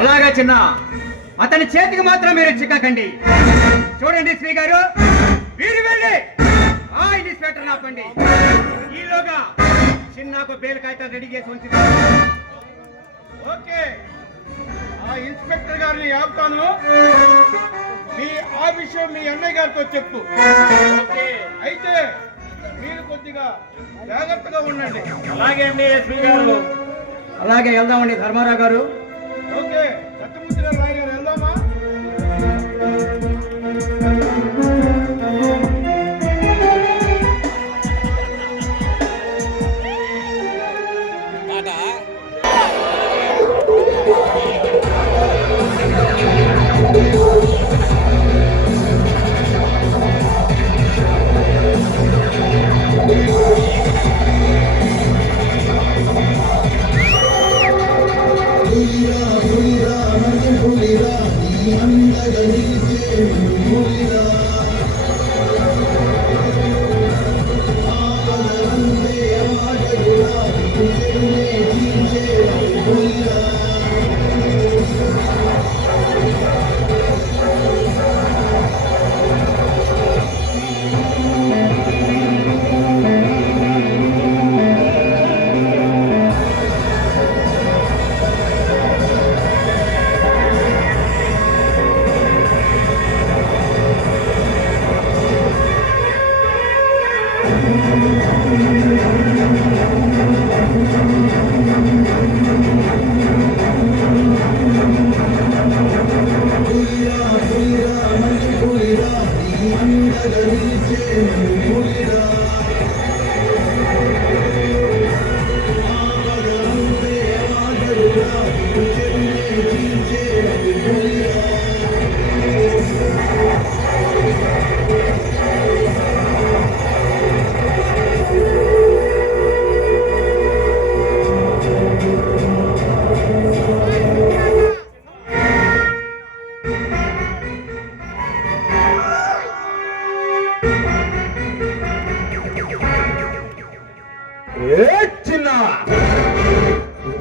అలాగా చిన్న, అతని చేతికి మాత్రం మీరు చిక్కకండి. చూడండి శ్రీ గారు, వీరు వెళ్ళి ఆ ఇన్స్పెక్టర్ ఆపండి. ఈలోగా చిన్నకు బెయిల్ కాగితం రెడీ చేసి ఉంచి. ఓకే, ఆ ఇన్స్పెక్టర్ గారిని ఆపుతాను. మీ ఆ విషయం మీ అన్నయ్య గారితో చెప్పు. అయితే మీరు కొద్దిగా జాగ్రత్తగా ఉండండి. అలాగే అండి ఎస్పీ గారు. అలాగే వెళ్దామండి ధర్మారావు గారు. ఓకే, సత్యమూర్తి గారు, రాయ్ గారు, వెళ్దామా?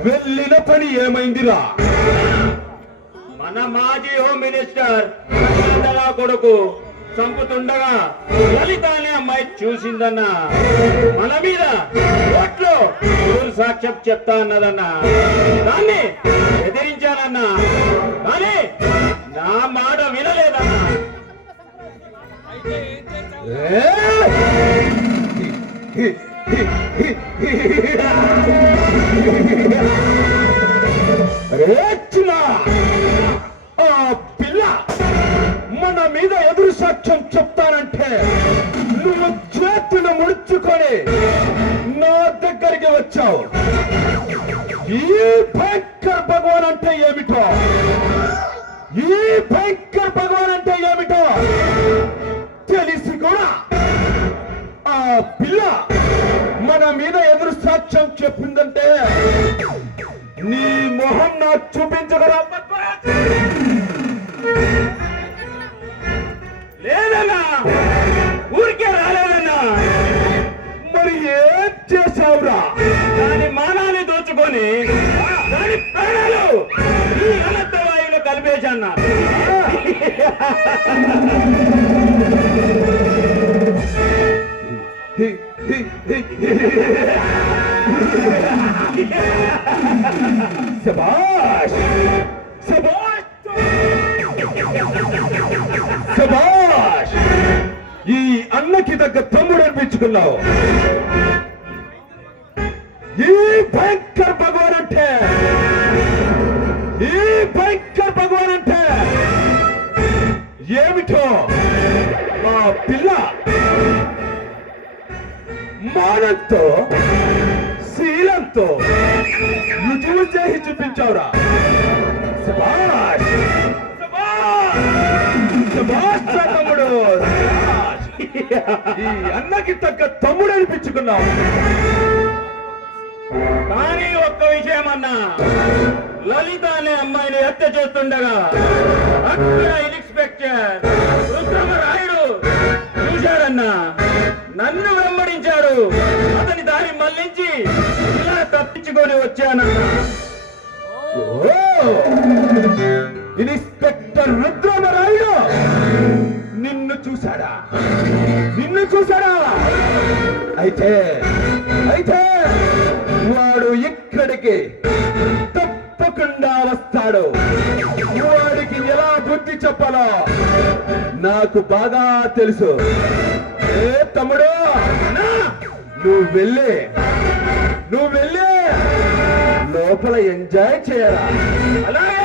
వెళ్ళిన పని ఏమైందిరా? మన మాజీ హోమ్ మినిస్టర్ కొడుకు చంపుతుండగా లలిత అనే అమ్మాయి చూసిందన్న, మన మీద కోర్టులో సాక్ష్యం చెప్తా అన్నదన్న. దాన్ని ఎదిరించానన్నా, కానీ నా మాట వినలేదన్నా. ఆ పిల్ల మన మీద ఎదురు సాక్ష్యం చెప్తానంటే నువ్వు చేతులు ముడుచుకొని నా దగ్గరికి వచ్చావు. ఈ భయంకర్ భగవాన్ అంటే ఏమిటో, ఈ భయంకర్ భగవాన్ అంటే ఏమిటో తెలిసి కూడా ఆ పిల్ల మన మీద ఎదురు సాక్ష్యం చెప్పిందంటే నీ మొహం నాకు చూపించగరా? లేదన్నా, ఊరికే రాలేదన్నా. మరి ఏం చేశావురా? దాని మానాన్ని దోచుకొని దాని ప్రాణాలు ఈ అనంత వాయువులో కలిపేశాన్నా. శభాష్ శభాష్ శభాష్! ఈ అన్నకి దగ్గర తమ్ముడు అనిపించుకున్నావు. ఈ భయంకర్ భగవాన్ అంటే, ఈ భయంకర్ భగవాన్ అంటే ఏమిటో మా పిల్ల మానంతో శీలంతో రుజువు చేసి చూపించావురా. శభాష్ శభాష్ తమ్ముడు, ఈ అన్నకి తగ్గ తమ్ముడు అనిపించుకున్నావు. కానీ ఒక్క విషయం అన్నా, లలిత అనే అమ్మాయిని హత్య చేస్తుండగా అక్కడ ఇన్స్పెక్టర్ రుద్రమరాయుడు చూశాడన్నా. నన్ను వెంబడించాడు. అతని దారి మళ్లించి ఇలా తప్పించుకొని వచ్చానన్నా. ఇన్స్పెక్టర్ రుద్రమరాయుడు నిన్ను చూశాడా? నిన్ను చూశాడా? అయితే అయితే వాడు ఇక్కడికి తప్పకుండా వస్తాడు. వాడికి ఎలా బుద్ధి చెప్పాలో నాకు బాగా తెలుసు. ఏ తమ్ముడు, నువ్వు వెళ్ళి లోపల ఎంజాయ్ చేయాలా? అలాగే